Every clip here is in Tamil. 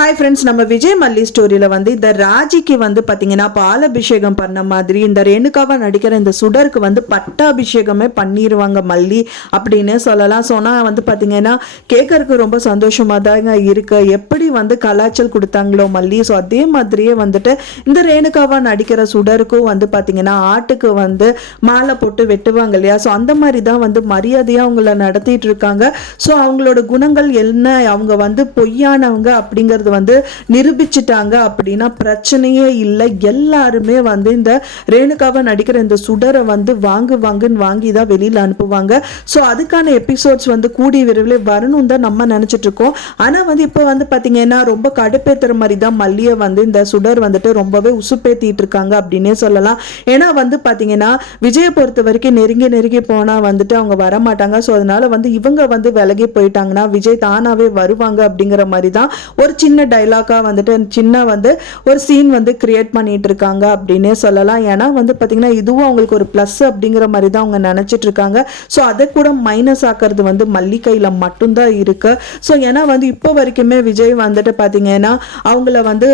ஹாய் ஃப்ரெண்ட்ஸ் நம்ம விஜய் மல்லி ஸ்டோரியில் வந்து இந்த ராஜிக்கு வந்து பார்த்தீங்கன்னா பாலாபிஷேகம் பண்ண மாதிரி இந்த ரேணுகாவை நடிக்கிற இந்த சுடருக்கு வந்து பட்டாபிஷேகமே பண்ணிடுவாங்க மல்லி அப்படின்னு சொல்லலாம். சொன்னால் வந்து பார்த்தீங்கன்னா கேட்கறதுக்கு ரொம்ப சந்தோஷமாக தாங்க இருக்கு. எப்படி வந்து கலாச்சல் கொடுத்தாங்களோ மல்லி. ஸோ அதே மாதிரியே வந்துட்டு இந்த ரேணுகாவை நடிக்கிற சுடருக்கும் வந்து பார்த்தீங்கன்னா ஆட்டுக்கு வந்து மாலை போட்டு வெட்டுவாங்க இல்லையா? ஸோ அந்த மாதிரி தான் வந்து மரியாதையாக அவங்கள நடத்திட்டு இருக்காங்க. ஸோ அவங்களோட குணங்கள் என்ன? அவங்க வந்து பொய்யானவங்க அப்படிங்கிறது வந்து நிரூபிச்சிட்டாங்க அப்படின்னா பிரச்சனையே இல்லை. எல்லாருமே வந்து இந்த ரேணுகாவை நடிக்கிற இந்த சுடரை வந்து வாங்கு வாங்குன்னு வாங்கி தான் வெளியில் அனுப்புவாங்க. ஸோ அதுக்கான எபிசோட்ஸ் வந்து கூடிய விரைவில் வரணும் தான் நம்ம நினச்சிட்டு இருக்கோம். ஆனால் வந்து இப்போ வந்து பார்த்தீங்கன்னா ரொம்ப கடுப்பேற்றுற மாதிரி தான் மல்லியை வந்து இந்த சுடர் வந்துட்டு ரொம்பவே உசுப்பேத்திட்டு இருக்காங்க அப்படின்னே சொல்லலாம். ஏன்னா வந்து பார்த்தீங்கன்னா விஜயை பொறுத்த வரைக்கும் நெருங்கி நெருங்கி போனால் வந்துட்டு அவங்க வரமாட்டாங்க. ஸோ அதனால வந்து இவங்க வந்து விலகி போயிட்டாங்கன்னா விஜய் தானாகவே வருவாங்க அப்படிங்கிற மாதிரி தான் ஒரு சின்ன டைலாக்காக வந்துட்டு சின்ன வந்து ஒரு சீன் வந்து கிரியேட் பண்ணிட்டு இருக்காங்க அப்படின்னே சொல்லலாம். ஏன்னா வந்து பார்த்தீங்கன்னா இதுவும் அவங்களுக்கு ஒரு ப்ளஸ் அப்படிங்கிற மாதிரி தான் அவங்க நினச்சிட்டு இருக்காங்க ஸோ அதை கூட மைனஸ் ஆக்கிறது வந்து மல்லிகையில் மட்டும்தான் இருக்கு. ஸோ ஏன்னா வந்து இப்போ வரைக்குமே விஜய் வந்துட்டு பார்த்தீங்கன்னா அவங்கள வந்து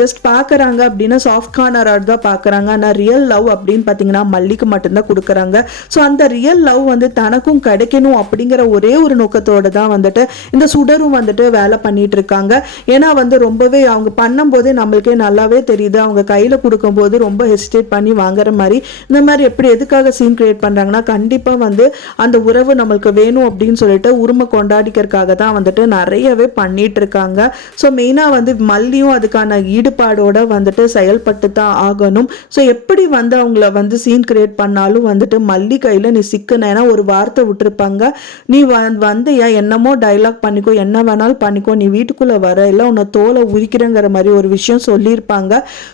ஜஸ்ட் பார்க்குறாங்க அப்படின்னா சாஃப்ட் கார்னராக தான் பார்க்குறாங்க ஆனால் ரியல் லவ் அப்படின்னு பார்த்தீங்கன்னா மல்லிக்கு மட்டும்தான் கொடுக்குறாங்க. ஸோ அந்த ரியல் லவ் வந்து தனக்கும் கிடைக்கணும் அப்படிங்கிற ஒரே ஒரு நோக்கத்தோடு தான் வந்துட்டு இந்த சுடரும் வந்துட்டு வேலை பண்ணிட்டு இருக்காங்க ஏன்னா வந்து ரொம்பவே அவங்க பண்ணும்போதே நம்மளுக்கே நல்லாவே தெரியுது. அவங்க கையில் கொடுக்கும்போது ரொம்ப ஹெசிடேட் பண்ணி வாங்குற மாதிரி. இந்த மாதிரி எப்படி எதுக்காக சீன் கிரியேட் பண்ணுறாங்கன்னா கண்டிப்பாக வந்து அந்த உறவு நம்மளுக்கு வேணும் அப்படின்னு சொல்லிட்டு உரிமை கொண்டாடிக்கிறதுக்காக தான் வந்துட்டு நிறையவே பண்ணிட்டு இருக்காங்க. ஸோ மெயினாக வந்து மல்லியும் அதுக்கான ஈடுபாடோட வந்துட்டு செயல்பட்டு தான் ஆகணும். ஸோ எப்படி வந்து அவங்கள வந்து சீன் கிரியேட் பண்ணாலும் வந்துட்டு மல்லி கையில் நீ சிக்கினேன்னா ஒரு வார்த்தை விட்டுருப்பாங்க. நீ வந்தியா என்னமோ டைலாக் பண்ணிக்கோ என்ன வேணாலும் பண்ணிக்கோ நீ வீட்டுக்குள்ளே வர இல்லை உன்னை தோலை உரிக்கிறேங்கிற மாதிரி ஒரு விஷயம் சொல்லியிருப்பாங்க.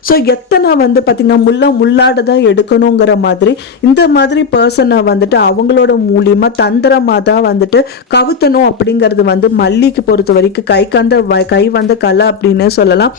ஸோ எத்தனை வந்து பார்த்திங்கன்னா முள்ள முள்ளாட தான் எடுக்கணுங்கிற மாதிரி இந்த மாதிரி பர்சனை வந்துட்டு அவங்களோட மூலியமாக தந்திரமாக தான் வந்துட்டு கவுத்தணும் அப்படிங்கிறது வந்து மல்லிக்கு பொறுத்த வரைக்கும் கை கந்த வ- கை வந்த கலை அப்படின்னு சொல்லலாம்.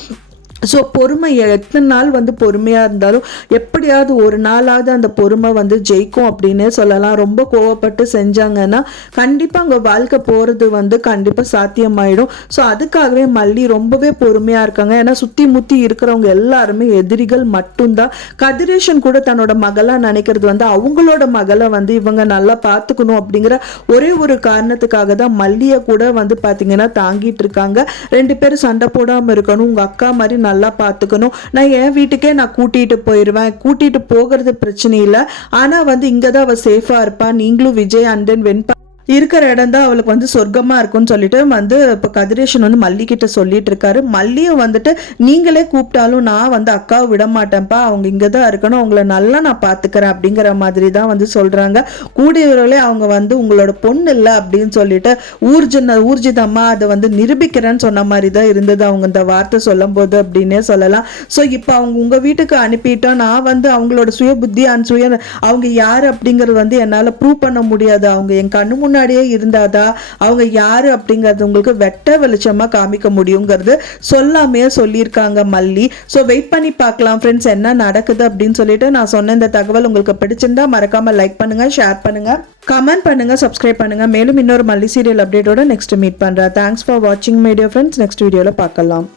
ஸோ பொறுமை எத்தனை நாள் வந்து பொறுமையாக இருந்தாலும் எப்படியாவது ஒரு நாளாவது அந்த பொறுமை வந்து ஜெயிக்கும் அப்படின்னு சொல்லலாம். ரொம்ப கோவப்பட்டு செஞ்சாங்கன்னா கண்டிப்பாக அங்கே வாழ்க்கை போகிறது வந்து கண்டிப்பாக சாத்தியமாயிடும். ஸோ அதுக்காகவே மல்லி ரொம்பவே பொறுமையாக இருக்காங்க. ஏன்னா சுற்றி முற்றி இருக்கிறவங்க எல்லாருமே எதிரிகள் மட்டும்தான். கதிரேஷன் கூட தன்னோட மகளாக நினைக்கிறது வந்து அவங்களோட மகளை வந்து இவங்க நல்லா பார்த்துக்கணும் அப்படிங்கிற ஒரே ஒரு காரணத்துக்காக தான் மல்லியை கூட வந்து பார்த்தீங்கன்னா தாங்கிட்டு இருக்காங்க. ரெண்டு பேரும் சண்டை போடாமல் இருக்கணும். உங்கள் அக்கா மாதிரி நல்லா பார்த்துக்கணும் நான் என் வீட்டுக்கே நான் கூட்டிகிட்டு போயிடுவேன் கூட்டிகிட்டு போகிறது பிரச்சனை இல்லை. ஆனால் வந்து இங்கே தான் அவள் சேஃபாக இருப்பா. நீங்களும் விஜய் அண்ட் தென் வெண்பா இருக்கிற இடம் தான் அவளுக்கு வந்து சொர்க்கமாக இருக்கும்னு சொல்லிட்டு வந்து இப்போ கதிரேஷன் வந்து மல்லிக்கிட்ட சொல்லிட்டு இருக்காரு. மல்லியும் வந்துட்டு நீங்களே கூப்பிட்டாலும் நான் வந்து அக்காவை விட மாட்டேன்ப்பா. அவங்க இங்கே தான் இருக்கணும். அவங்கள நல்லா நான் பார்த்துக்கிறேன் அப்படிங்கிற மாதிரி தான் வந்து சொல்கிறாங்க கூடியவர்களே அவங்க வந்து உங்களோட பொண்ணு இல்லை அப்படின்னு சொல்லிட்டு ஊர்ஜின ஊர்ஜிதம்மா அதை வந்து நிரூபிக்கிறேன்னு சொன்ன மாதிரி தான் இருந்தது அவங்க இந்த வார்த்தை சொல்லும் போது அப்படின்னே சொல்லலாம். ஸோ இப்போ அவங்க உங்கள் வீட்டுக்கு அனுப்பிட்டோம் நான் வந்து அவங்களோட சுய புத்தி அன் சுய அவங்க யார் அப்படிங்கிறது வந்து என்னால் ப்ரூவ் பண்ண முடியாது. அவங்க என் கண்ணு முன்னாடியே இருந்தாதா? அவங்க யாரு அப்படிங்கிறது உங்களுக்கு வெட்ட வெளிச்சமாக காமிக்க முடியுங்கிறது சொல்லாமே சொல்லியிருக்காங்க மல்லி. ஸோ வெயிட் பண்ணி பார்க்கலாம் ஃப்ரெண்ட்ஸ் என்ன நடக்குது அப்படின்னு சொல்லிட்டு நான் சொன்ன இந்த தகவல் உங்களுக்கு பிடிச்சிருந்தா மறக்காம லைக் பண்ணுங்க ஷேர் பண்ணுங்க. கமெண்ட் பண்ணுங்க சப்ஸ்கிரைப் பண்ணுங்க. மேலும் இன்னொரு மல்லி சீரியல் அப்டேட்டோட நெக்ஸ்ட் மீட் பண்றேன். தேங்க்ஸ் ஃபார் வாட்சிங் மீடியோ ஃப்ரெண்ட்ஸ் நெக்ஸ்ட் வீடியோவில் பார்க்கலாம்.